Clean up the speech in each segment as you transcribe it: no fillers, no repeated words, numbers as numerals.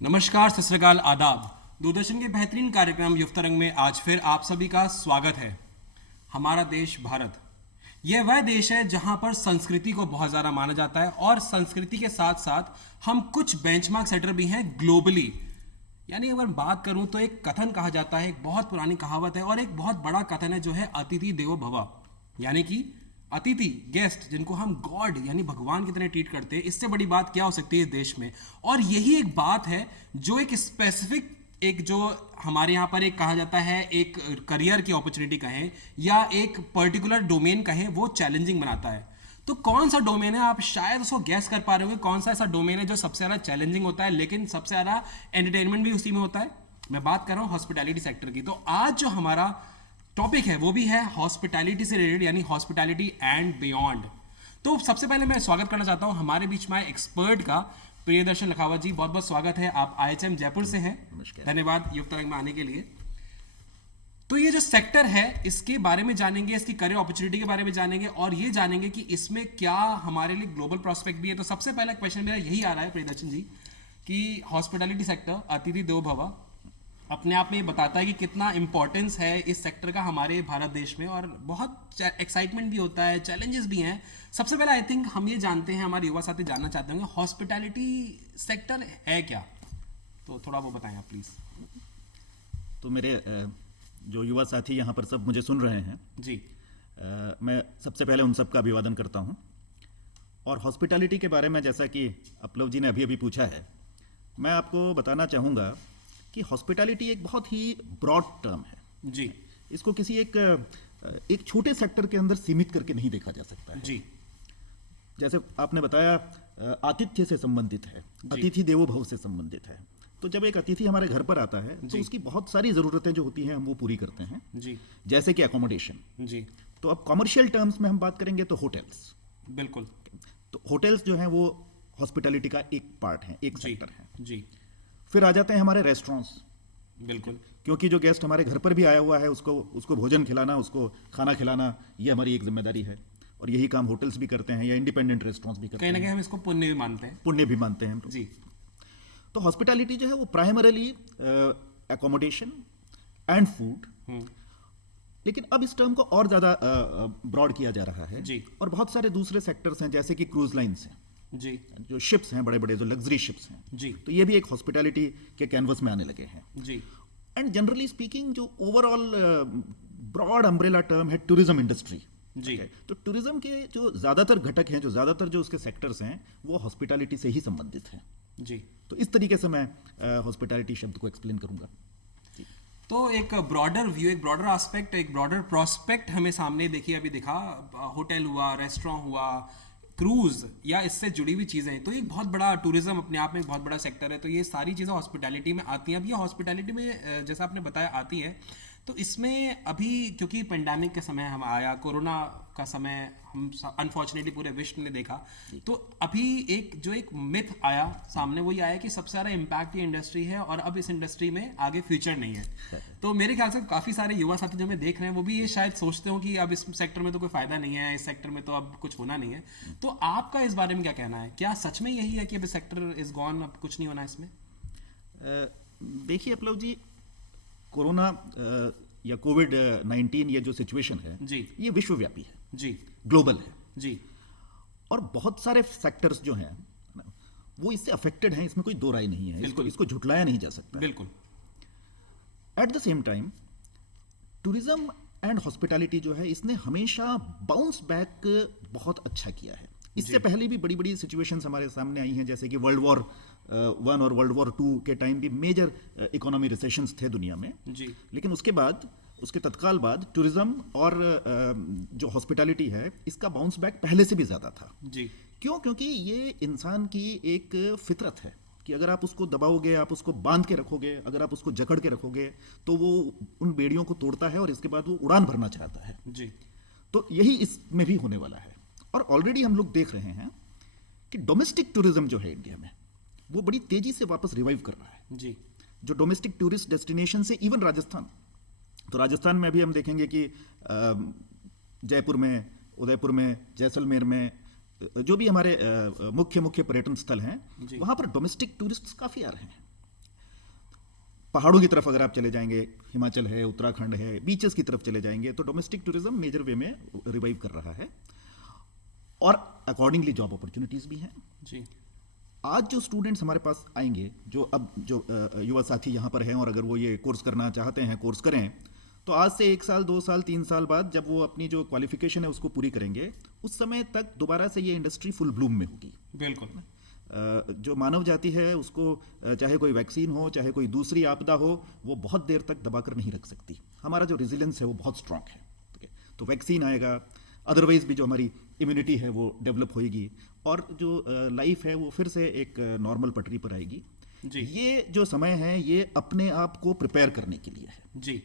नमस्कार, सत श्री अकाल, आदाब। दूरदर्शन के बेहतरीन कार्यक्रम युव तरंग में आज फिर आप सभी का स्वागत है। हमारा देश भारत, यह वह देश है जहां पर संस्कृति को बहुत ज़्यादा माना जाता है और संस्कृति के साथ साथ हम कुछ बेंचमार्क सेटर भी हैं ग्लोबली। यानी अगर बात करूं तो एक कथन कहा जाता है, एक बहुत पुरानी कहावत है और एक बहुत बड़ा कथन है जो है अतिथि देवो भव। यानी कि अतिथि, गेस्ट, जिनको हम गॉड यानी भगवान की तरह ट्रीट करते हैं, इससे बड़ी बात क्या हो सकती है इस देश में। और यही एक बात है जो एक स्पेसिफिक, एक जो हमारे यहाँ पर एक कहा जाता है एक करियर की अपॉर्चुनिटी कहें या एक पर्टिकुलर डोमेन कहें, वो चैलेंजिंग बनाता है। तो कौन सा डोमेन है, आप शायद उसको गैस कर पा रहे होंगे, कौन सा ऐसा डोमेन है जो सबसे ज़्यादा चैलेंजिंग होता है लेकिन सबसे ज़्यादा एंटरटेनमेंट भी उसी में होता है। मैं बात कर रहा हूँ हॉस्पिटैलिटी सेक्टर की। तो आज जो हमारा टॉपिक है वो भी है हॉस्पिटैलिटी से रिलेटेड, यानी हॉस्पिटैलिटी एंड बियॉन्ड। तो सबसे पहले मैं स्वागत करना चाहता हूँ हमारे बीच में एक्सपर्ट का, प्रियदर्शन लखावत जी। बहुत बहुत स्वागत है, आप आईएचएम जयपुर से हैं। धन्यवाद युव तरंग में आने के लिए। तो ये जो सेक्टर है इसके बारे में जानेंगे, इसकी करियर अपॉर्चुनिटी के बारे में जानेंगे और ये जानेंगे कि इसमें क्या हमारे लिए ग्लोबल प्रोस्पेक्ट भी है। तो सबसे पहला क्वेश्चन मेरा यही आ रहा है प्रियदर्शन जी कि हॉस्पिटैलिटी सेक्टर, अतिथि देवो भव, अपने आप में ये बताता है कि कितना इंपॉर्टेंस है इस सेक्टर का हमारे भारत देश में, और बहुत एक्साइटमेंट भी होता है, चैलेंजेस भी हैं। सबसे पहले आई थिंक हम ये जानते हैं, हमारे युवा साथी जानना चाहते होंगे हॉस्पिटैलिटी सेक्टर है क्या। तो थोड़ा वो बताएं आप प्लीज। तो मेरे जो युवा साथी यहाँ पर सब मुझे सुन रहे हैं जी, मैं सबसे पहले उन सब का अभिवादन करता हूँ। और हॉस्पिटैलिटी के बारे में जैसा कि अपलव जी ने अभी अभी पूछा है, मैं आपको बताना चाहूँगा कि हॉस्पिटैलिटी एक बहुत ही ब्रॉड टर्म है जी, इसको किसी एक छोटे सेक्टर के अंदर सीमित करके नहीं देखा जा सकता है। जी, जैसे आपने बताया आतिथ्य से संबंधित है, अतिथि देवो भव से संबंधित है। तो जब एक अतिथि हमारे घर पर आता है तो उसकी बहुत सारी ज़रूरतें जो होती हैं हम वो पूरी करते हैं जी, जैसे कि अकोमोडेशन। जी, तो अब कॉमर्शियल टर्म्स में हम बात करेंगे तो होटल्स। बिल्कुल, तो होटल्स जो हैं वो हॉस्पिटैलिटी का एक पार्ट है, एक जी, सेक्टर है। जी, फिर आ जाते हैं हमारे रेस्टोरेंट्स, बिल्कुल, क्योंकि जो गेस्ट हमारे घर पर भी आया हुआ है उसको भोजन खिलाना, उसको खाना खिलाना, ये हमारी एक जिम्मेदारी है। और यही काम होटल्स भी करते हैं या इंडिपेंडेंट रेस्टोरेंट्स भी करते कहीं ना हैं, कहीं हम इसको पुण्य भी मानते हैं। पुण्य भी मानते हैं हम लोग। जी, तो हॉस्पिटैलिटी जो है वो प्राइमरली अकोमोडेशन एंड फूड, लेकिन अब इस टर्म को और ज़्यादा ब्रॉड किया जा रहा है जी। और बहुत सारे दूसरे सेक्टर्स हैं जैसे कि क्रूज लाइन्स हैं, जी, जो शिप्स हैं, बड़े बड़े जो लग्जरी शिप्स हैं, जी, तो ये भी एक हॉस्पिटैलिटी के कैनवस में आने लगे हैं। जी, एंड जनरली स्पीकिंग जो ओवरऑल ब्रॉड अम्ब्रेला टर्म है टूरिज्म इंडस्ट्री। जी, तो टूरिज्म के जो ज़्यादातर घटक हैं, जो ज़्यादातर जो उसके सेक्टर्स हैं, वो हॉस्पिटैलिटी से ही संबंधित हैं। जी। तो इस तरीके से मैं हॉस्पिटैलिटी शब्द को एक्सप्लेन करूंगा। तो एक ब्रॉडर व्यू, एक ब्रॉडर एस्पेक्ट, एक ब्रॉडर प्रोस्पेक्ट हमें सामने देखिए अभी दिखा। होटल हुआ, रेस्टोरेंट हुआ, क्रूज या इससे जुड़ी हुई चीज़ें, तो एक बहुत बड़ा टूरिज्म अपने आप में एक बहुत बड़ा सेक्टर है। तो ये सारी चीज़ें हॉस्पिटैलिटी में आती हैं। अब ये हॉस्पिटैलिटी में जैसा आपने बताया आती हैं, तो इसमें अभी क्योंकि पेंडेमिक का समय हम आया, कोरोना का समय हम अनफॉर्चुनेटली पूरे विश्व ने देखा, तो अभी एक मिथ आया सामने, वो ये आया कि सबसे ज़्यादा इम्पैक्ट ये इंडस्ट्री है और अब इस इंडस्ट्री में आगे फ्यूचर नहीं है। तो मेरे ख्याल से काफ़ी सारे युवा साथी जो हमें देख रहे हैं वो भी ये शायद सोचते हो कि अब इस सेक्टर में तो कोई फ़ायदा नहीं है, इस सेक्टर में तो अब कुछ होना नहीं है। तो आपका इस बारे में क्या कहना है? क्या सच में यही है कि अब सेक्टर इज गॉन, अब कुछ नहीं होना इसमें? देखिए अपलव जी, कोरोना या कोविड-19 ये जो सिचुएशन है जी, ये विश्वव्यापी है, जी, ग्लोबल है, जी, और बहुत सारे सेक्टर्स जो हैं ना, वो इससे अफेक्टेड हैं, इसमें कोई दो राय नहीं है, इसको झुटलाया नहीं जा सकता। बिल्कुल, at the same time tourism and hospitality जो है इसने हमेशा बाउंस बैक बहुत अच्छा किया है। इससे पहले भी बड़ी बड़ी सिचुएशंस हमारे सामने आई हैं, जैसे कि वर्ल्ड वॉर 1 और वर्ल्ड वॉर 2 के टाइम भी मेजर इकोनॉमी रिसेशंस थे दुनिया में। जी, लेकिन उसके तत्काल बाद टूरिज्म और जो हॉस्पिटैलिटी है इसका बाउंस बैक पहले से भी ज़्यादा था। जी, क्यों? क्योंकि ये इंसान की एक फितरत है कि अगर आप उसको दबाओगे, आप उसको बांध के रखोगे, अगर आप उसको जकड़ के रखोगे तो वो उन बेड़ियों को तोड़ता है और इसके बाद वो उड़ान भरना चाहता है। जी, तो यही इसमें भी होने वाला है। और ऑलरेडी हम लोग देख रहे हैं कि डोमेस्टिक टूरिज्म जो है इंडिया में वो बड़ी तेजी से वापस रिवाइव कर रहा है। जी, जो डोमेस्टिक टूरिस्ट डेस्टिनेशन से इवन राजस्थान, तो राजस्थान में भी हम देखेंगे कि जयपुर में, उदयपुर में, जैसलमेर में, जो भी हमारे मुख्य पर्यटन स्थल हैं, वहाँ पर डोमेस्टिक टूरिस्ट काफ़ी आ रहे हैं। पहाड़ों की तरफ अगर आप चले जाएंगे, हिमाचल है, उत्तराखंड है, बीचेस की तरफ चले जाएंगे, तो डोमेस्टिक टूरिज्म मेजर वे में रिवाइव कर रहा है और अकॉर्डिंगली जॉब अपॉर्चुनिटीज भी हैं। जी आज जो स्टूडेंट्स हमारे पास आएंगे, जो युवा साथी यहाँ पर हैं और अगर वो ये कोर्स करना चाहते हैं, कोर्स करें, तो आज से 1 साल 2 साल 3 साल बाद जब वो अपनी जो क्वालिफिकेशन है उसको पूरी करेंगे, उस समय तक दोबारा से ये इंडस्ट्री फुल ब्लूम में होगी। बिल्कुल। जो मानव जाति है उसको चाहे कोई वैक्सीन हो, चाहे कोई दूसरी आपदा हो, वो बहुत देर तक दबाकर नहीं रख सकती। हमारा जो रेजिलियंस है वो बहुत स्ट्रांग है। तो वैक्सीन आएगा, अदरवाइज भी जो हमारी इम्यूनिटी है वो डेवलप होएगी और जो लाइफ है वो फिर से एक नॉर्मल पटरी पर आएगी। जी। ये जो समय है ये अपने आप को प्रिपेयर करने के लिए है। जी।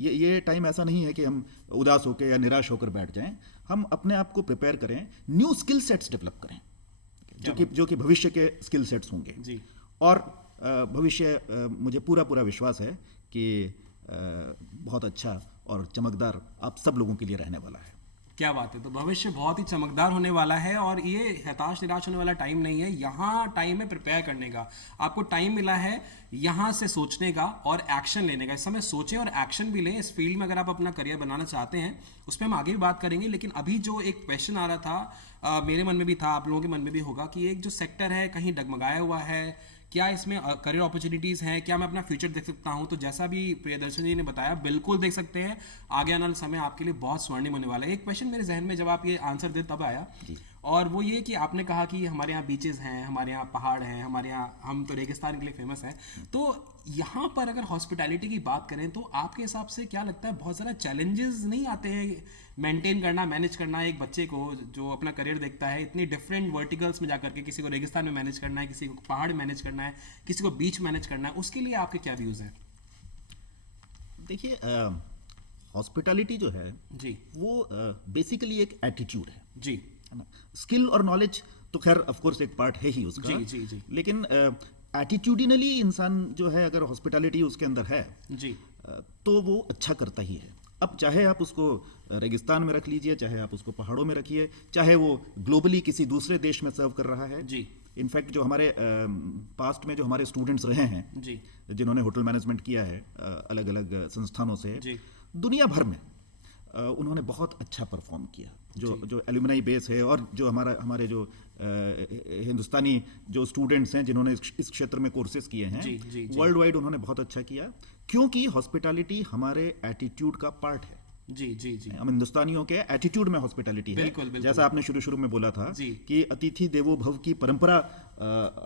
ये टाइम ऐसा नहीं है कि हम उदास होकर या निराश होकर बैठ जाएं। हम अपने आप को प्रिपेयर करें, न्यू स्किल सेट्स डेवलप करें जो कि भविष्य के स्किल सेट्स होंगे। जी। और भविष्य मुझे पूरा विश्वास है कि बहुत अच्छा और चमकदार आप सब लोगों के लिए रहने वाला है। क्या बात है। तो भविष्य बहुत ही चमकदार होने वाला है और ये हताश निराश होने वाला टाइम नहीं है। यहाँ टाइम है प्रिपेयर करने का। आपको टाइम मिला है यहाँ से सोचने का और एक्शन लेने का। इस समय सोचें और एक्शन भी लें। इस फील्ड में अगर आप अपना करियर बनाना चाहते हैं, उस पर हम आगे भी बात करेंगे, लेकिन अभी जो एक क्वेश्चन आ रहा था, मेरे मन में भी था, आप लोगों के मन में भी होगा कि एक जो सेक्टर है कहीं डगमगाया हुआ है, क्या इसमें करियर अपॉर्चुनिटीज़ हैं, क्या मैं अपना फ्यूचर देख सकता हूं? तो जैसा भी प्रियदर्शन जी ने बताया, बिल्कुल देख सकते हैं। आगे आने वाला समय आपके लिए बहुत स्वर्णिम होने वाला है। एक क्वेश्चन मेरे जहन में जब आप ये आंसर दे तब आया, और वो ये कि आपने कहा कि हमारे यहाँ बीचेस हैं, हमारे यहाँ पहाड़ हैं, हमारे यहाँ हम तो रेगिस्तान के लिए फेमस हैं। तो यहाँ पर अगर हॉस्पिटैलिटी की बात करें तो आपके हिसाब से क्या लगता है, बहुत ज़्यादा चैलेंजेस नहीं आते हैं मेंटेन करना, मैनेज करना एक बच्चे को जो अपना करियर देखता है इतनी डिफरेंट वर्टिकल्स में जाकर के? किसी को रेगिस्तान में मैनेज करना है, किसी को पहाड़ मैनेज करना है, किसी को बीच मैनेज करना है, उसके लिए आपके क्या व्यूज़ हैं? देखिए, हॉस्पिटैलिटी जो है जी वो बेसिकली एक एटीट्यूड है जी, है ना। स्किल और नॉलेज तो खैर ऑफ कोर्स एक पार्ट है ही उसका। जी जी जी लेकिन एटीट्यूडिनली इंसान जो है, अगर हॉस्पिटैलिटी उसके अंदर है जी तो वो अच्छा करता ही है। अब चाहे आप उसको रेगिस्तान में रख लीजिए, चाहे आप उसको पहाड़ों में रखिए, चाहे वो ग्लोबली किसी दूसरे देश में सर्व कर रहा है। जी। इनफैक्ट जो हमारे पास्ट में जो हमारे स्टूडेंट्स रहे हैं जी, जिन्होंने होटल मैनेजमेंट किया है अलग अलग संस्थानों से जी। दुनिया भर में, उन्होंने बहुत अच्छा परफॉर्म किया। जो एल्यूमिनाई बेस है और जो हमारे जो हिंदुस्तानी जो स्टूडेंट्स हैं जिन्होंने इस क्षेत्र में कोर्सेज किए हैं, जी, जी, जी। वर्ल्ड वाइड उन्होंने बहुत अच्छा किया, क्योंकि हॉस्पिटैलिटी हमारे एटीट्यूड का पार्ट है। जी जी जी, हम हिंदुस्तानियों के एटीट्यूड में हॉस्पिटैलिटी है। बिल्कुल, बिल्कुल। जैसा आपने शुरू में बोला था जी। कि अतिथि देवो भव की परंपरा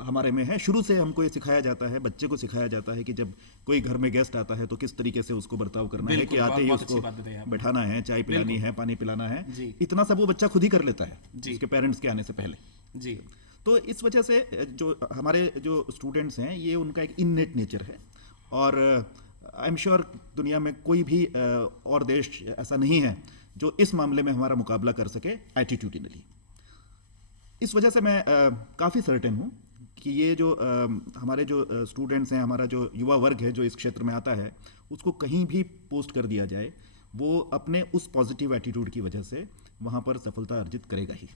हमारे में है। शुरू से हमको ये सिखाया जाता है, बच्चे को सिखाया जाता है कि जब कोई घर में गेस्ट आता है तो किस तरीके से उसको बर्ताव करना है, बिल्कुल, कि आते ही बहुत अच्छी उसको बात बताई आपने। बैठाना है, चाय पिलानी है, पानी पिलाना है। जी। इतना सब वो बच्चा खुद ही कर लेता है जी। उसके पेरेंट्स के आने से पहले। जी तो इस वजह से जो हमारे जो स्टूडेंट्स हैं, ये उनका एक इननेट नेचर है। और आई एम श्योर दुनिया में कोई भी और देश ऐसा नहीं है जो इस मामले में हमारा मुकाबला कर सके एटीट्यूडिनली। इस वजह से मैं काफ़ी सर्टेन हूँ कि ये जो हमारे जो स्टूडेंट्स हैं, हमारा जो युवा वर्ग है जो इस क्षेत्र में आता है, उसको कहीं भी पोस्ट कर दिया जाए, वो अपने उस पॉजिटिव एटीट्यूड की वजह से वहाँ पर सफलता अर्जित करेगा ही।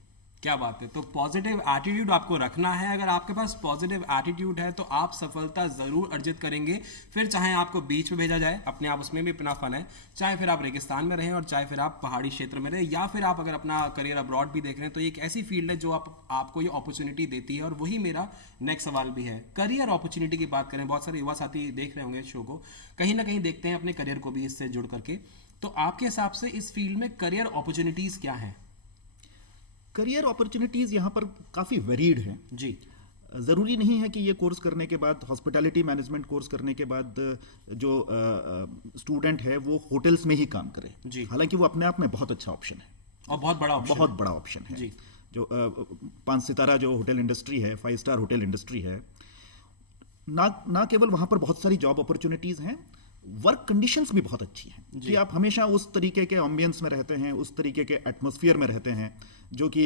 क्या बात है। तो पॉजिटिव एटीट्यूड आपको रखना है। अगर आपके पास पॉजिटिव एटीट्यूड है तो आप सफलता ज़रूर अर्जित करेंगे। फिर चाहे आपको बीच में भेजा जाए, अपने आप उसमें भी अपना फन है, चाहे फिर आप रेगिस्तान में रहें और चाहे फिर आप पहाड़ी क्षेत्र में रहें, या फिर आप अगर अपना करियर अब्रॉड भी देख रहे हैं, तो एक ऐसी फील्ड है जो आपको ये अपॉर्चुनिटी देती है। और वही मेरा नेक्स्ट सवाल भी है। करियर अपॉर्चुनिटी की बात करें, बहुत सारे युवा साथी देख रहे होंगे शो को, कहीं ना कहीं देखते हैं अपने करियर को भी इससे जुड़ करके। तो आपके हिसाब से इस फील्ड में करियर अपॉर्चुनिटीज़ क्या हैं? करियर अपॉर्चुनिटीज़ यहाँ पर काफ़ी वेरीड हैं। जी। ज़रूरी नहीं है कि ये कोर्स करने के बाद, हॉस्पिटैलिटी मैनेजमेंट कोर्स करने के बाद जो स्टूडेंट है वो होटल्स में ही काम करे। जी। हालांकि वो अपने आप में बहुत अच्छा ऑप्शन है और बहुत बड़ा ऑप्शन बहुत बड़ा ऑप्शन है। जी। जो 5 सितारा जो होटल इंडस्ट्री है, 5 स्टार होटल इंडस्ट्री है, ना केवल वहाँ पर बहुत सारी जॉब अपॉर्चुनिटीज़ हैं, वर्क कंडीशंस भी बहुत अच्छी हैं कि आप हमेशा उस तरीके के एम्बियंस में रहते हैं, उस तरीके के एटमॉस्फेयर में रहते हैं जो कि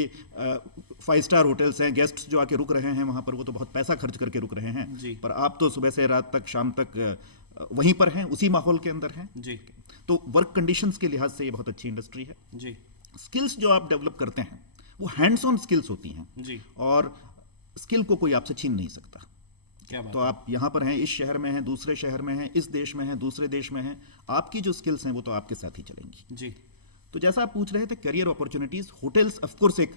5 स्टार होटल्स हैं। गेस्ट्स जो आके रुक रहे हैं वहाँ पर, वो तो बहुत पैसा खर्च करके रुक रहे हैं, पर आप तो सुबह से रात तक, शाम तक वहीं पर हैं, उसी माहौल के अंदर हैं। जी। तो वर्क कंडीशंस के लिहाज से ये बहुत अच्छी इंडस्ट्री है। जी। स्किल्स जो आप डेवलप करते हैं वो हैंड्स ऑन स्किल्स होती हैं। जी। और स्किल को कोई आपसे छीन नहीं सकता। क्या बात तो आप यहाँ पर हैं, इस शहर में हैं, दूसरे शहर में हैं, इस देश में हैं, दूसरे देश में हैं, आपकी जो स्किल्स हैं वो तो आपके साथ ही चलेंगी। जी तो जैसा आप पूछ रहे थे career opportunities, hotels of course एक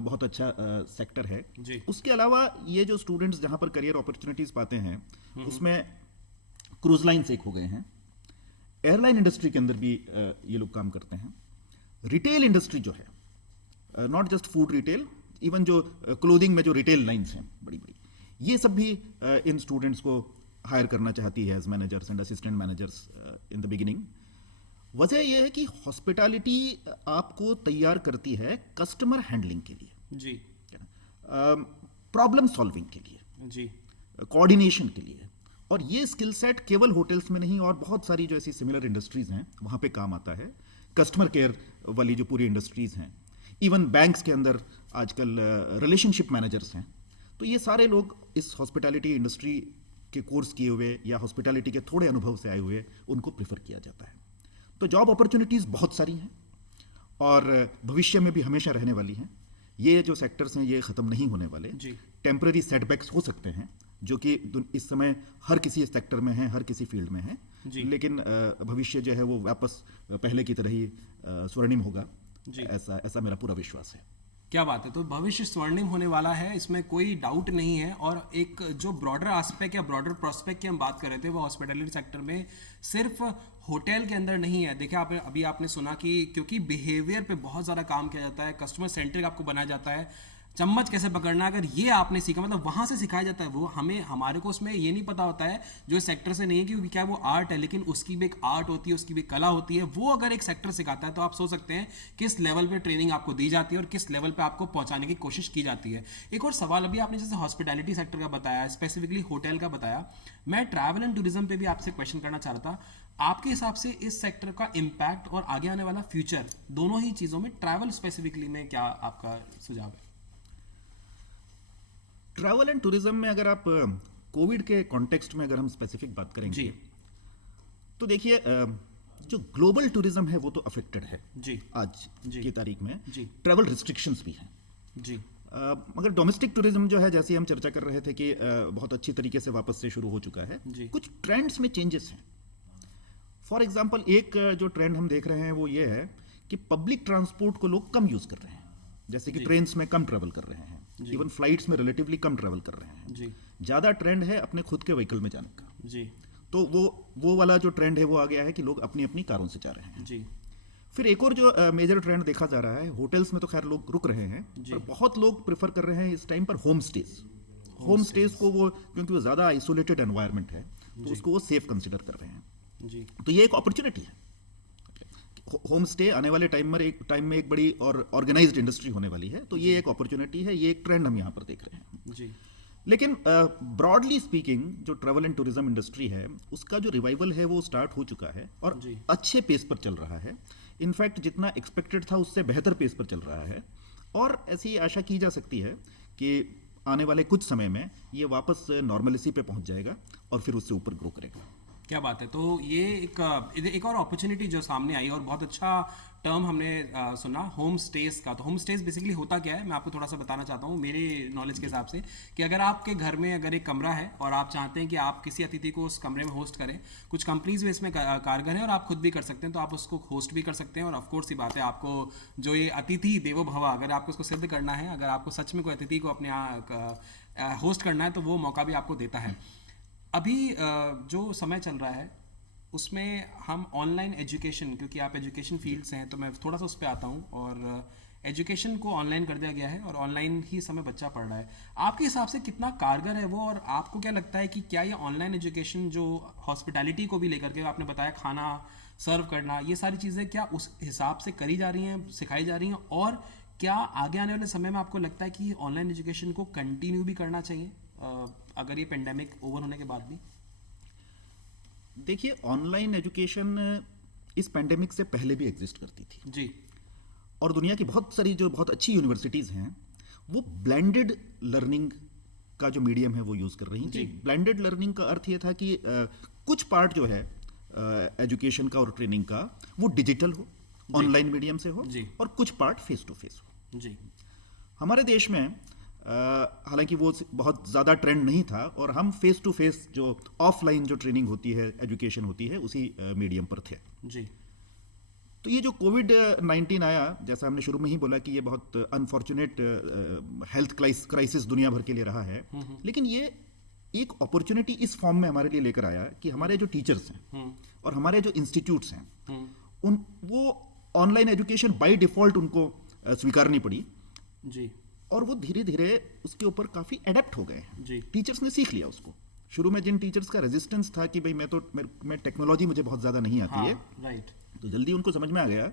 बहुत अच्छा सेक्टर है। जी उसके अलावा ये जो स्टूडेंट्स जहाँ पर करियर अपॉर्चुनिटीज पाते हैं उसमें क्रूज लाइन्स एक हो गए हैं, एयरलाइन इंडस्ट्री के अंदर भी ये लोग काम करते हैं, रिटेल इंडस्ट्री जो है, not just food retail, even जो क्लोथिंग में जो रिटेल लाइन्स हैं बड़ी बड़ी, ये सब भी इन स्टूडेंट्स को हायर करना चाहती है as managers and assistant managers in the beginning. वजह यह है कि हॉस्पिटैलिटी आपको तैयार करती है कस्टमर हैंडलिंग के लिए, जी प्रॉब्लम सॉल्विंग के लिए, जी कोऑर्डिनेशन के लिए, और ये स्किल सेट केवल होटल्स में नहीं और बहुत सारी जो ऐसी सिमिलर इंडस्ट्रीज हैं वहाँ पे काम आता है। कस्टमर केयर वाली जो पूरी इंडस्ट्रीज हैं, इवन बैंक्स के अंदर आजकल रिलेशनशिप मैनेजर्स हैं, तो ये सारे लोग इस हॉस्पिटैलिटी इंडस्ट्री के कोर्स किए हुए या हॉस्पिटैलिटी के थोड़े अनुभव से आए हुए उनको प्रेफर किया जाता है। तो जॉब अपॉर्चुनिटीज़ बहुत सारी हैं और भविष्य में भी हमेशा रहने वाली हैं। ये जो सेक्टर्स हैं ये ख़त्म नहीं होने वाले। टेम्पररी सेटबैक्स हो सकते हैं जो कि इस समय हर किसी सेक्टर में है, हर किसी फील्ड में है, लेकिन भविष्य जो है वो वापस पहले की तरह ही स्वर्णिम होगा, ऐसा मेरा पूरा विश्वास है। क्या बात है। तो भविष्य स्वर्णिम होने वाला है, इसमें कोई डाउट नहीं है। और एक जो ब्रॉडर एस्पेक्ट या ब्रॉडर प्रोस्पेक्ट की हम बात कर रहे थे वो हॉस्पिटैलिटी सेक्टर में सिर्फ होटल के अंदर नहीं है। देखिए अभी आपने सुना कि क्योंकि बिहेवियर पे बहुत ज़्यादा काम किया जाता है, कस्टमर सेंट्रिक आपको बनाया जाता है, चम्मच कैसे पकड़ना, अगर ये आपने सीखा मतलब वहाँ से सिखाया जाता है। वो हमारे को उसमें ये नहीं पता होता है जो इस सेक्टर से नहीं है कि क्या वो आर्ट है, लेकिन उसकी भी एक आर्ट होती है, उसकी भी कला होती है। वो अगर एक सेक्टर सिखाता है तो आप सोच सकते हैं किस लेवल पे ट्रेनिंग आपको दी जाती है और किस लेवल पे आपको पहुंचाने की कोशिश की जाती है। एक और सवाल, अभी आपने जैसे हॉस्पिटैलिटी सेक्टर का बताया, स्पेसिफिकली होटल का बताया, मैं ट्रैवल एंड टूरिज्म पे भी आपसे क्वेश्चन करना चाह रहा था। आपके हिसाब से इस सेक्टर का इम्पैक्ट और आगे आने वाला फ्यूचर, दोनों ही चीज़ों में ट्रैवल स्पेसिफिकली में क्या आपका सुझाव है? ट्रैवल एंड टूरिज्म में अगर आप कोविड के कॉन्टेक्स्ट में अगर हम स्पेसिफिक बात करेंगे तो देखिए जो ग्लोबल टूरिज्म है वो तो अफेक्टेड है आज की तारीख में। ट्रैवल रिस्ट्रिक्शंस भी हैं जी, मगर डोमेस्टिक टूरिज्म जो है, जैसे हम चर्चा कर रहे थे कि बहुत अच्छी तरीके से वापस से शुरू हो चुका है। कुछ ट्रेंड्स में चेंजेस हैं। फॉर एग्जांपल एक जो ट्रेंड हम देख रहे हैं वो ये है कि पब्लिक ट्रांसपोर्ट को लोग कम यूज कर रहे हैं, जैसे कि ट्रेन्स में कम ट्रेवल कर रहे हैं, इवन फ्लाइट्स में रिलेटिवली कम ट्रेवल कर रहे हैं। ज़्यादा ट्रेंड है अपने खुद के व्हीकल में जाने का। तो वो वाला जो ट्रेंड है वो आ गया है कि लोग अपनी अपनी कारों से जा रहे हैं। फिर एक और जो मेजर ट्रेंड देखा जा रहा है, होटल्स में तो खैर लोग रुक रहे हैं, पर बहुत लोग प्रेफर कर रहे हैं इस टाइम पर होम स्टेज को, वो क्योंकि वो ज़्यादा आइसोलेटेड एनवायरनमेंट है तो उसको वो सेफ कंसिडर कर रहे हैं। तो ये एक अपॉर्चुनिटी है। होम स्टे आने वाले टाइम में एक बड़ी और ऑर्गेनाइज्ड इंडस्ट्री होने वाली है, तो ये एक अपॉर्चुनिटी है, ये एक ट्रेंड हम यहाँ पर देख रहे हैं। लेकिन ब्रॉडली स्पीकिंग जो ट्रैवल एंड टूरिज्म इंडस्ट्री है उसका जो रिवाइवल है वो स्टार्ट हो चुका है और अच्छे पेस पर चल रहा है। इनफैक्ट जितना एक्सपेक्टेड था उससे बेहतर पेस पर चल रहा है और ऐसी आशा की जा सकती है कि आने वाले कुछ समय में ये वापस नॉर्मलिसी पे पहुंच जाएगा और फिर उससे ऊपर ग्रो करेगा। क्या बात है। तो ये एक और अपॉर्चुनिटी जो सामने आई और बहुत अच्छा टर्म हमने सुना, होम स्टेज का। तो होम स्टेज बेसिकली होता क्या है, मैं आपको थोड़ा सा बताना चाहता हूँ मेरे नॉलेज के हिसाब से, कि अगर आपके घर में अगर एक कमरा है और आप चाहते हैं कि आप किसी अतिथि को उस कमरे में होस्ट करें, कुछ कंपनीज में इसमें कारगर है और आप खुद भी कर सकते हैं, तो आप उसको होस्ट भी कर सकते हैं। और ऑफकोर्स ही बात है, आपको जो ये अतिथि देवो भव, अगर आपको उसको सिद्ध करना है, अगर आपको सच में कोई अतिथि को अपने यहाँ होस्ट करना है तो वो मौका भी आपको देता है। अभी जो समय चल रहा है उसमें हम ऑनलाइन एजुकेशन, क्योंकि आप एजुकेशन फील्ड से हैं तो मैं थोड़ा सा उस पर आता हूँ, और एजुकेशन को ऑनलाइन कर दिया गया है और ऑनलाइन ही समय बच्चा पढ़ रहा है। आपके हिसाब से कितना कारगर है वो, और आपको क्या लगता है कि क्या ये ऑनलाइन एजुकेशन जो हॉस्पिटैलिटी को भी लेकर के आपने बताया, खाना सर्व करना, ये सारी चीज़ें क्या उस हिसाब से करी जा रही हैं, सिखाई जा रही हैं, और क्या आगे आने वाले समय में आपको लगता है कि ऑनलाइन एजुकेशन को कंटिन्यू भी करना चाहिए अगर ये पेंडेमिक ओवर होने के बाद भी? देखिए, ऑनलाइन एजुकेशन इस पेंडेमिक से पहले भी एग्जिस्ट करती थी जी, और दुनिया की बहुत सारी जो बहुत अच्छी यूनिवर्सिटीज़ हैं वो ब्लेंडेड लर्निंग का जो मीडियम है वो यूज़ कर रही थी। ब्लेंडेड लर्निंग का अर्थ ये था कि कुछ पार्ट जो है एजुकेशन का और ट्रेनिंग का वो डिजिटल हो, ऑनलाइन मीडियम से हो, और कुछ पार्ट फेस टू फेस हो। जी। हमारे देश में हालांकि वो बहुत ज़्यादा ट्रेंड नहीं था और हम फेस टू फेस जो ऑफलाइन जो ट्रेनिंग होती है, एजुकेशन होती है, उसी मीडियम पर थे। जी। तो ये जो कोविड-19 आया, जैसा हमने शुरू में ही बोला कि ये बहुत अनफॉर्चुनेट हेल्थ क्राइसिस दुनिया भर के लिए रहा है, लेकिन ये एक अपॉर्चुनिटी इस फॉर्म में हमारे लिए लेकर आया कि हमारे जो टीचर्स हैं और हमारे जो इंस्टीट्यूट्स हैं, उन वो ऑनलाइन एजुकेशन बाय डिफॉल्ट उनको स्वीकारनी पड़ी जी। और वो धीरे धीरे उसके ऊपर काफ़ी एडेप्ट हो गए हैं। जी। टीचर्स ने सीख लिया उसको। शुरू में जिन टीचर्स का रेजिस्टेंस था कि भाई मैं टेक्नोलॉजी मुझे बहुत ज़्यादा नहीं आती है, राइट। तो जल्दी उनको समझ में आ गया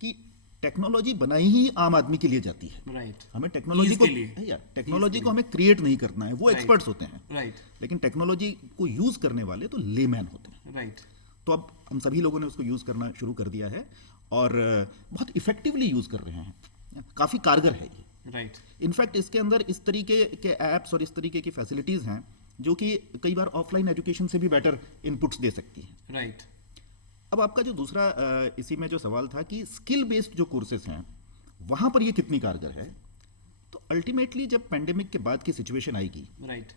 कि टेक्नोलॉजी बनाई ही आम आदमी के लिए जाती है। राइट। हमें टेक्नोलॉजी Ease को के लिए। टेक्नोलॉजी को हमें क्रिएट नहीं करना है, वो Right. एक्सपर्ट्स होते हैं, राइट। लेकिन टेक्नोलॉजी को यूज करने वाले तो लेमैन होते हैं। राइट। तो अब हम सभी लोगों ने उसको यूज करना शुरू कर दिया है और बहुत इफेक्टिवली यूज कर रहे हैं। काफी कारगर है ये। राइट। इनफैक्ट इसके अंदर इस तरीके के ऐप्स और इस तरीके की फैसिलिटीज हैं जो कि कई बार ऑफलाइन एजुकेशन से भी बेटर इनपुट्स दे सकती हैं। राइट। अब आपका जो दूसरा इसी में जो सवाल था कि स्किल बेस्ड जो कोर्सेज हैं वहां पर ये कितनी कारगर है, तो अल्टीमेटली जब पेंडेमिक के बाद की सिचुएशन आएगी, राइट।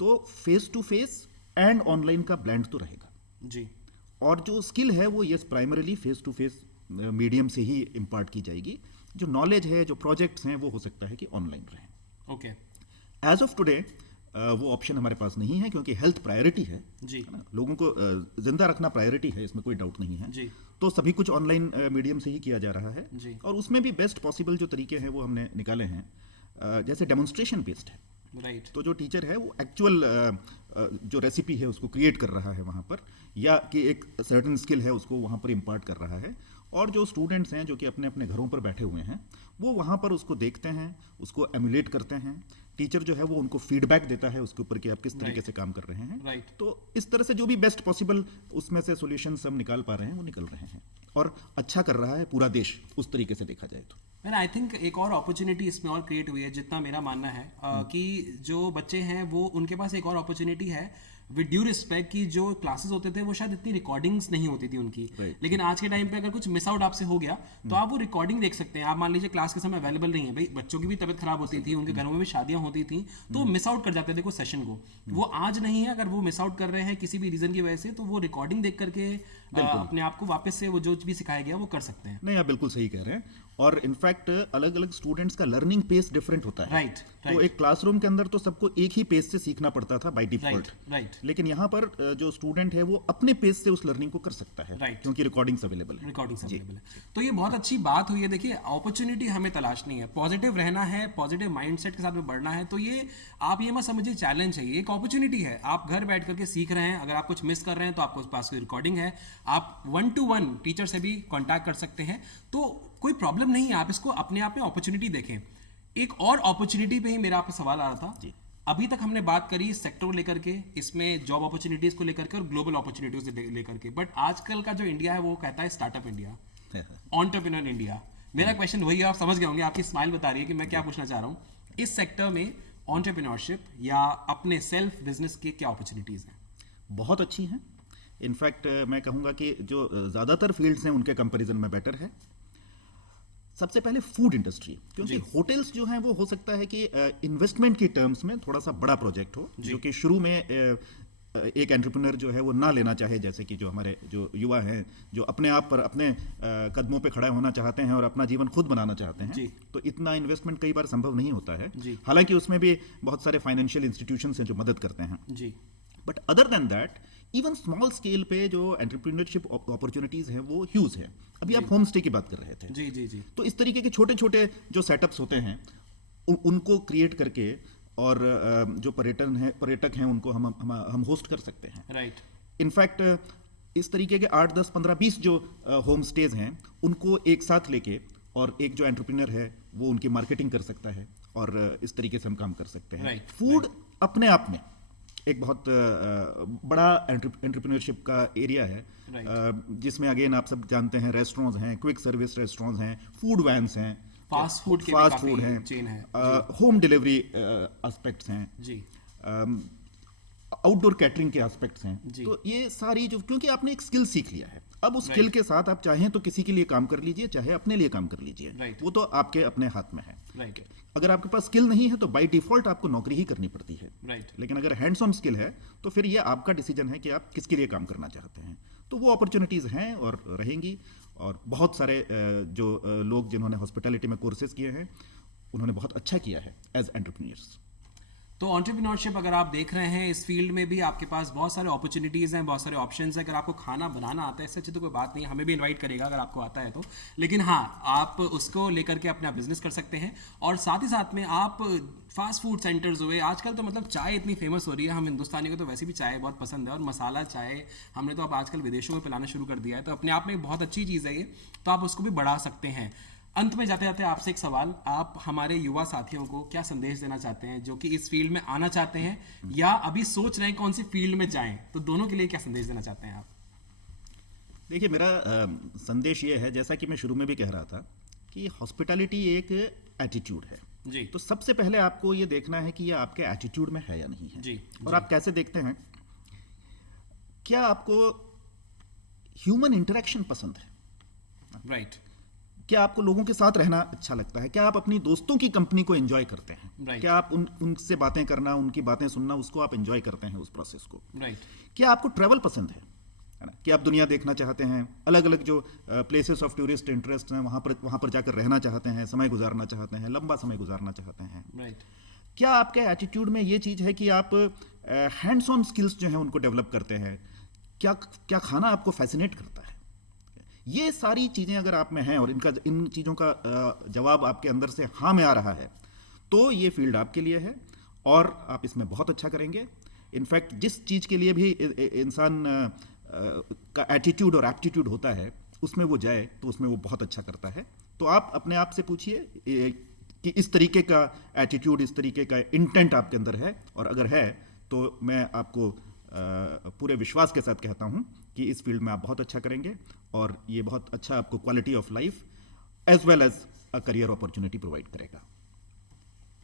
तो face to face and online का ब्लेंड तो रहेगा। जी। और जो स्किल है वो yes primarily face to face medium से ही इम्पार्ट की जाएगी। जो नॉलेज है, जो प्रोजेक्ट्स हैं, वो हो सकता है कि ऑनलाइन रहें। ओके। एज ऑफ टुडे वो ऑप्शन हमारे पास नहीं है क्योंकि हेल्थ प्रायोरिटी है। जी। है ना? लोगों को जिंदा रखना प्रायोरिटी है, इसमें कोई डाउट नहीं है। जी। तो सभी कुछ ऑनलाइन मीडियम से ही किया जा रहा है। जी। और उसमें भी बेस्ट पॉसिबल जो तरीके हैं वो हमने निकाले हैं। जैसे डेमोन्स्ट्रेशन बेस्ड है, राइट। तो जो टीचर है वो एक्चुअल जो रेसिपी है उसको क्रिएट कर रहा है वहाँ पर, या कि एक सर्टेन स्किल है उसको वहाँ पर इम्पार्ट कर रहा है। और जो स्टूडेंट्स हैं जो कि अपने अपने घरों पर बैठे हुए हैं, वो वहाँ पर उसको देखते हैं, उसको एमुलेट करते हैं। टीचर जो है वो उनको फीडबैक देता है उसके ऊपर कि आप किस तरीके Right. से काम कर रहे हैं। Right. तो इस तरह से जो भी बेस्ट पॉसिबल उसमें से सॉल्यूशंस हम निकाल पा रहे हैं वो निकल रहे हैं और अच्छा कर रहा है पूरा देश, उस तरीके से देखा जाए तो। मैंने आई थिंक एक और अपॉर्चुनिटी इसमें और क्रिएट हुई है, जितना मेरा मानना है कि जो बच्चे हैं वो उनके पास एक और अपॉर्चुनिटी है विद ड्यू रिस्पेक्ट की जो क्लासेस होते थे वो शायद इतनी रिकॉर्डिंग्स नहीं होती थी उनकी। Right. लेकिन आज के टाइम पे अगर कुछ मिस आउट आपसे हो गया तो आप वो रिकॉर्डिंग देख सकते हैं। आप मान लीजिए क्लास के समय अवेलेबल नहीं है, भाई बच्चों की भी तबीयत खराब होती थी, उनके घरों में भी शादियां होती थी, तो मिस आउट कर जाते थे कुछ सेशन को। वो आज नहीं है, अगर वो मिस आउट कर रहे हैं किसी भी रीजन की वजह से, तो वो रिकॉर्डिंग देख करके अपने आप को वापस से वो जो भी सिखाया गया वो कर सकते हैं। नहीं, आप बिल्कुल सही कह रहे हैं। और इनफैक्ट अलग अलग स्टूडेंट्स का लर्निंग पेस डिफरेंट होता है। राइट। तो एक क्लासरूम के अंदर तो सबको एक ही पेस से सीखना पड़ता था बाय डिफॉल्ट। राइट। लेकिन यहाँ पर जो स्टूडेंट है वो अपने पेस से उस लर्निंग को कर सकता है। Right. क्योंकि रिकॉर्डिंग्स अवेलेबल है। रिकॉर्डिंग्स अवेलेबल है। तो ये बहुत अच्छी बात हुई है। देखिए, अपॉर्चुनिटी हमें तलाशनी है, पॉजिटिव रहना है, पॉजिटिव माइंडसेट के साथ में बढ़ना है। तो ये आप ये मत समझिए चैलेंज है, ये एक अपॉर्चुनिटी है। आप घर बैठ करके सीख रहे हैं, अगर आप कुछ मिस कर रहे हैं तो आपके पास कोई रिकॉर्डिंग है, आप 1-to-1 टीचर से भी कॉन्टैक्ट कर सकते हैं, तो कोई प्रॉब्लम नहीं है। आप इसको अपने आप में अपॉर्चुनिटी देखें। एक और अपॉर्चुनिटी पे ही मेरा आपसे सवाल आ रहा था जी। अभी तक हमने बात करी सेक्टर को लेकर के, इसमें जॉब अपॉर्चुनिटीज को लेकर के और ग्लोबल अपॉर्चुनिटीज को लेकर के, बट आजकल का जो इंडिया है वो कहता है स्टार्टअप इंडिया, एंटरप्रेन्योर इंडिया। मेरा क्वेश्चन वही है, आप समझ गए होंगे, आपकी स्माइल बता रही है कि मैं क्या पूछना चाह रहा हूँ। इस सेक्टर में एंटरप्रेन्योरशिप या अपने सेल्फ बिजनेस के क्या अपॉर्चुनिटीज हैं? बहुत अच्छी हैं। इनफैक्ट मैं कहूँगा कि जो ज़्यादातर फील्ड्स हैं उनके कंपैरिजन में बेटर है। सबसे पहले फूड इंडस्ट्री, क्योंकि होटल्स जो हैं वो हो सकता है कि इन्वेस्टमेंट की टर्म्स में थोड़ा सा बड़ा प्रोजेक्ट हो, जो कि शुरू में एक एंटरप्रेन्योर जो है वो ना लेना चाहे। जैसे कि जो हमारे जो युवा हैं जो अपने आप पर अपने कदमों पे खड़ा होना चाहते हैं और अपना जीवन खुद बनाना चाहते हैं, तो इतना इन्वेस्टमेंट कई बार संभव नहीं होता है। हालांकि उसमें भी बहुत सारे फाइनेंशियल इंस्टीट्यूशंस हैं जो मदद करते हैं जी। But other than that even small scale पे जो एंटरप्रेन्योरशिप अपॉर्चुनिटीज हैं वो ह्यूज है। अभी आप होम स्टे की बात कर रहे थे। जी जी जी। तो इस तरीके के छोटे छोटे जो सेटअप्स होते हैं उनको क्रिएट करके और जो पर्यटक हैं उनको हम होस्ट कर सकते हैं। राइट। इनफैक्ट इस तरीके के 8, 10, 15, 20 जो होम स्टेज हैं उनको एक साथ लेके और एक जो एंटरप्रेन्योर है वो उनकी मार्केटिंग कर सकता है और इस तरीके से हम काम कर सकते हैं। फूड अपने आप में एक बहुत बड़ा एंटरप्रेन्योरशिप का एरिया है, जिसमें अगेन आप सब जानते हैं रेस्टोरेंट्स हैं, क्विक सर्विस रेस्टोरेंट्स हैं, फूड वैन्स हैं, फास्ट फूड हैं, चेन है, होम डिलीवरी एस्पेक्ट्स हैं जी, आउटडोर कैटरिंग के एस्पेक्ट्स हैं। जी। तो ये सारी जो, क्योंकि आपने एक स्किल सीख लिया है, अब उस स्किल के साथ आप चाहें तो किसी के लिए काम कर लीजिए, चाहे अपने लिए काम कर लीजिए, Right. वो तो आपके अपने हाथ में है। राइट अगर आपके पास स्किल नहीं है तो बाय डिफॉल्ट आपको नौकरी ही करनी पड़ती है। राइट लेकिन अगर हैंड्स ऑन स्किल है तो फिर ये आपका डिसीजन है कि आप किसके लिए काम करना चाहते हैं। तो वो अपॉर्चुनिटीज़ हैं और रहेंगी। और बहुत सारे जो लोग जिन्होंने हॉस्पिटैलिटी में कोर्सेज किए हैं उन्होंने बहुत अच्छा किया है एज एंटरप्रेन्योर्स। तो एंटरप्रेन्योरशिप अगर आप देख रहे हैं, इस फील्ड में भी आपके पास बहुत सारे अपॉर्चुनिटीज़ हैं, बहुत सारे ऑप्शंस हैं। अगर आपको खाना बनाना आता है, इससे अच्छी तो कोई बात नहीं है, हमें भी इनवाइट करेगा अगर आपको आता है तो। लेकिन हाँ, आप उसको लेकर के अपना बिजनेस कर सकते हैं। और साथ ही साथ में आप फास्ट फूड सेंटर्स हुए, आजकल तो मतलब चाय इतनी फेमस हो रही है, हम हिंदुस्तानी को तो वैसे भी चाय बहुत पसंद है, और मसाला चाय हमने तो अब आजकल विदेशों में पिलाना शुरू कर दिया है, तो अपने आप में एक बहुत अच्छी चीज़ है ये, तो आप उसको भी बढ़ा सकते हैं। अंत में जाते जाते आपसे एक सवाल, आप हमारे युवा साथियों को क्या संदेश देना चाहते हैं जो कि इस फील्ड में आना चाहते हैं या अभी सोच रहे हैं कौन सी फील्ड में जाएं, तो दोनों के लिए क्या संदेश देना चाहते हैं आप? देखिए, मेरा संदेश ये है, जैसा कि मैं शुरू में भी कह रहा था, कि हॉस्पिटैलिटी एक एटीट्यूड है। जी तो सबसे पहले आपको ये देखना है कि ये आपके एटीट्यूड में है या नहीं है। जी और आप कैसे देखते हैं? क्या आपको ह्यूमन इंटरेक्शन पसंद है? राइट क्या आपको लोगों के साथ रहना अच्छा लगता है? क्या आप अपनी दोस्तों की कंपनी को एंजॉय करते हैं? Right. क्या आप उनसे बातें करना, उनकी बातें सुनना, उसको आप एंजॉय करते हैं, उस प्रोसेस को? राइट क्या आपको ट्रैवल पसंद है ना? कि आप दुनिया देखना चाहते हैं, अलग अलग जो प्लेसेस ऑफ टूरिस्ट इंटरेस्ट हैं वहाँ पर जाकर रहना चाहते हैं, समय गुजारना चाहते हैं, लंबा समय गुजारना चाहते हैं? राइट क्या आपके एटीट्यूड में ये चीज़ है कि आप हैंड्स ऑन स्किल्स जो हैं उनको डेवलप करते हैं? क्या खाना आपको फैसिनेट करता है? ये सारी चीज़ें अगर आप में हैं और इन चीज़ों का जवाब आपके अंदर से हाँ में आ रहा है, तो ये फील्ड आपके लिए है और आप इसमें बहुत अच्छा करेंगे। इनफैक्ट जिस चीज़ के लिए भी इंसान का एटीट्यूड और एप्टीट्यूड होता है, उसमें वो जाए तो उसमें वो बहुत अच्छा करता है। तो आप अपने आप से पूछिए कि इस तरीके का एटीट्यूड, इस तरीके का इंटेंट आपके अंदर है, और अगर है तो मैं आपको पूरे विश्वास के साथ कहता हूं कि इस फील्ड में आप बहुत अच्छा करेंगे और ये बहुत अच्छा आपको quality of life as well as a career opportunity provide करेगा।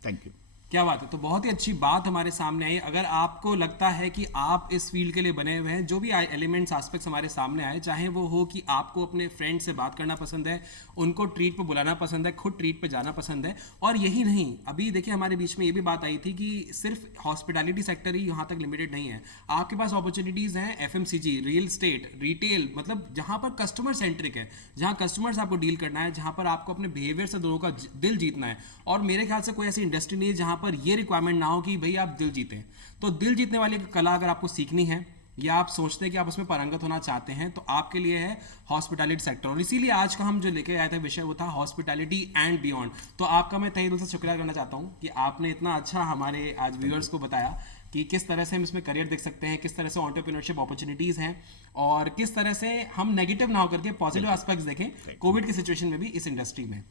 Thank you. क्या बात है, तो बहुत ही अच्छी बात हमारे सामने आई। अगर आपको लगता है कि आप इस फील्ड के लिए बने हुए हैं, जो भी एलिमेंट्स एस्पेक्ट्स हमारे सामने आए, चाहे वो हो कि आपको अपने फ्रेंड से बात करना पसंद है, उनको ट्रीट पे बुलाना पसंद है, खुद ट्रीट पे जाना पसंद है, और यही नहीं, अभी देखिए हमारे बीच में ये भी बात आई थी कि सिर्फ हॉस्पिटैलिटी सेक्टर ही यहाँ तक लिमिटेड नहीं है, आपके पास अपॉर्चुनिटीज़ हैं एफएमसीजी, रियल स्टेट, रिटेल, मतलब जहाँ पर कस्टमर सेंट्रिक है, जहाँ कस्टमर्स आपको डील करना है, जहाँ पर आपको अपने बिहेवियर से लोगों का दिल जीतना है। और मेरे ख्याल से कोई ऐसी इंडस्ट्री नहीं है जहाँ पर ये रिक्वायरमेंट ना हो कि भाई आप दिल जीतें। तो दिल जीतने वाली कला अगर आपको सीखनी है या आप सोचते हैं कि आप उसमें पारंगत होना चाहते हैं, तो आपके लिए है हॉस्पिटैलिटी सेक्टर। और इसीलिए आज का हम जो लेके आए थे विषय वो था हॉस्पिटैलिटी एंड बियॉन्ड। तो आपका मैं तहे दिल से शुक्रिया करना चाहता हूँ कि आपने इतना अच्छा हमारे आज व्यूअर्स को बताया कि किस तरह से हम इसमें करियर देख सकते हैं, किस तरह से एंटरप्रेन्योरशिप अपॉर्चुनिटीज़ हैं, और किस तरह से हम नेगेटिव ना होकर के पॉजिटिव एस्पेक्ट्स देखें कोविड की सिचुएशन में भी इस इंडस्ट्री में।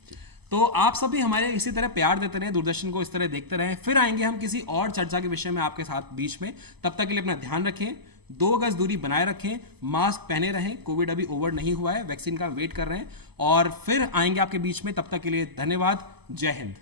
तो आप सभी हमारे इसी तरह प्यार देते रहें, दूरदर्शन को इस तरह देखते रहें। फिर आएंगे हम किसी और चर्चा के विषय में आपके साथ बीच में। तब तक के लिए अपना ध्यान रखें, 2 गज दूरी बनाए रखें, मास्क पहने रहें, कोविड अभी ओवर नहीं हुआ है, वैक्सीन का वेट कर रहे हैं, और फिर आएंगे आपके बीच में। तब तक के लिए धन्यवाद। जय हिंद।